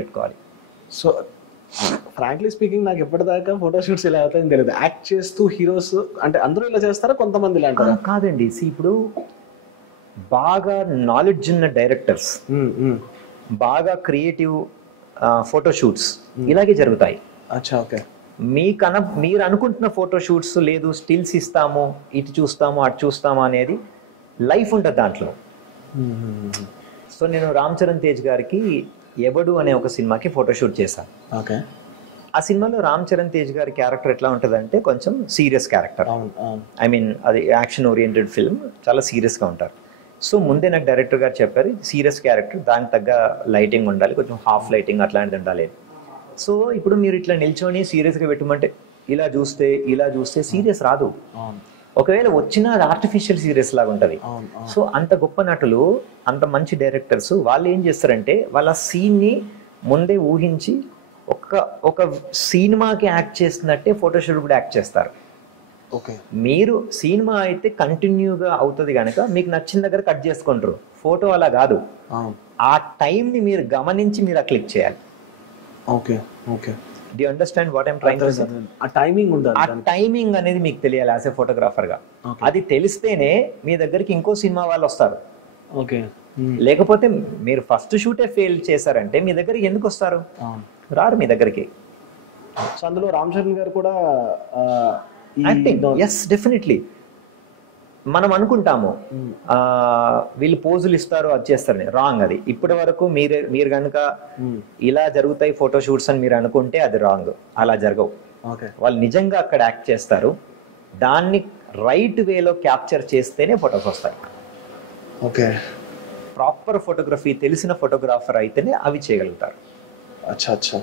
పెట్టుకోవాలి. So frankly speaking నాకు ఎప్పటిదాకా ఫోటోషూట్స్ ఇలా అవుతాయని తెలియదు. యాక్ట్ చేస్తూ హీరోస్ అంటే అందరూ ఇలా చేస్తారా, కొంతమంది ఇలా అంటారా? కాదండి, ఇప్పుడు బాగా నాలెడ్జ్ ఉన్న డైరెక్టర్స్, బాగా క్రియేటివ్ ఫోటోషూట్స్ ఇలాగే జరుగుతాయి. అచ్చా, ఓకే. మీరు అనుకుంటున్న ఫోటోషూట్స్ లేదు, స్టిల్స్ ఇస్తాము, ఇటు చూస్తాము అటు చూస్తాము అనేది లైఫ్ ఉంటుంది దాంట్లో. సో నేను రామ్ చరణ్ తేజ్ గారికి ఎవడు అనే ఒక సినిమాకి ఫోటోషూట్ చేశాను. ఓకే. ఆ సినిమాలో రామ్ చరణ్ తేజ్ గారి క్యారెక్టర్ ఎట్లా ఉంటుందంటే కొంచెం సీరియస్ క్యారెక్టర్. ఐ మీన్ అది యాక్షన్ ఓరియంటెడ్ ఫిల్మ్, చాలా సీరియస్గా ఉంటారు. సో ముందే నాకు డైరెక్టర్ గారు చెప్పారు, సీరియస్ క్యారెక్టర్, దానికి తగ్గ లైటింగ్ ఉండాలి, కొంచెం హాఫ్ లైటింగ్ అట్లాంటిది ఉండాలి. సో ఇప్పుడు మీరు ఇట్లా నిల్చొని సీరియస్గా పెట్టమంటే ఇలా చూస్తే సీరియస్ రాదు. ఒకవేళ వచ్చినా అది ఆర్టిఫిషియల్ సీరియస్ లాగా ఉంటుంది. సో అంత గొప్ప నటులు, అంత మంచి డైరెక్టర్స్ వాళ్ళు ఏం చేస్తారంటే వాళ్ళ సీన్ని ముందే ఊహించి ఒక సినిమాకి యాక్ట్ చేస్తున్నట్టే ఫోటోషూట్ కూడా యాక్ట్ చేస్తారు. ఓకే. మీరు సినిమా అయితే కంటిన్యూగా అవుతుంది కనుక మీకు నచ్చిన దగ్గర కట్ చేసుకుంటారు. ఫోటో అలా కాదు, ఆ టైంని మీరు గమనించి మీరు క్లిక్ చేయాలి. Okay, okay. Do you understand what I'm trying to say? ఆ టైమింగ్ ఉండాలి. ఆ టైమింగ్ అనేది మీకు తెలియాలి యాజ్ ఏ ఫోటోగ్రాఫర్ గా. అది తెలిస్తేనే మీ దగ్గరికి ఇంకో సినిమా వాళ్ళు వస్తారు. ఓకే. లేకపోతే మీరు ఫస్ట్ షూటే ఫెయిల్ చేశారంటే మీ దగ్గరికి ఎందుకు వస్తారు? రారు మీ దగ్గరికి. సో అందులో రామ్ చరణ్ గారు కూడా యాక్టింగ్, ఎస్ డెఫినెట్లీ. మనం అనుకుంటాము వీళ్ళు పోజులు ఇస్తారు అది చేస్తారని, రాంగ్ అది. ఇప్పటి వరకు మీరు కనుక ఇలా జరుగుతాయి ఫోటోషూట్స్ అని మీరు అనుకుంటే అది రాంగ్. అలా జరగవు. వాళ్ళు నిజంగా అక్కడ యాక్ట్ చేస్తారు, దాన్ని రైట్ వేలో క్యాప్చర్ చేస్తేనే ఫొటోస్ వస్తాయి. ఓకే. ప్రాపర్ ఫోటోగ్రఫీ తెలిసిన ఫోటోగ్రాఫర్ అయితేనే అవి చేయగలుగుతారు. అచ్చా అచ్చా.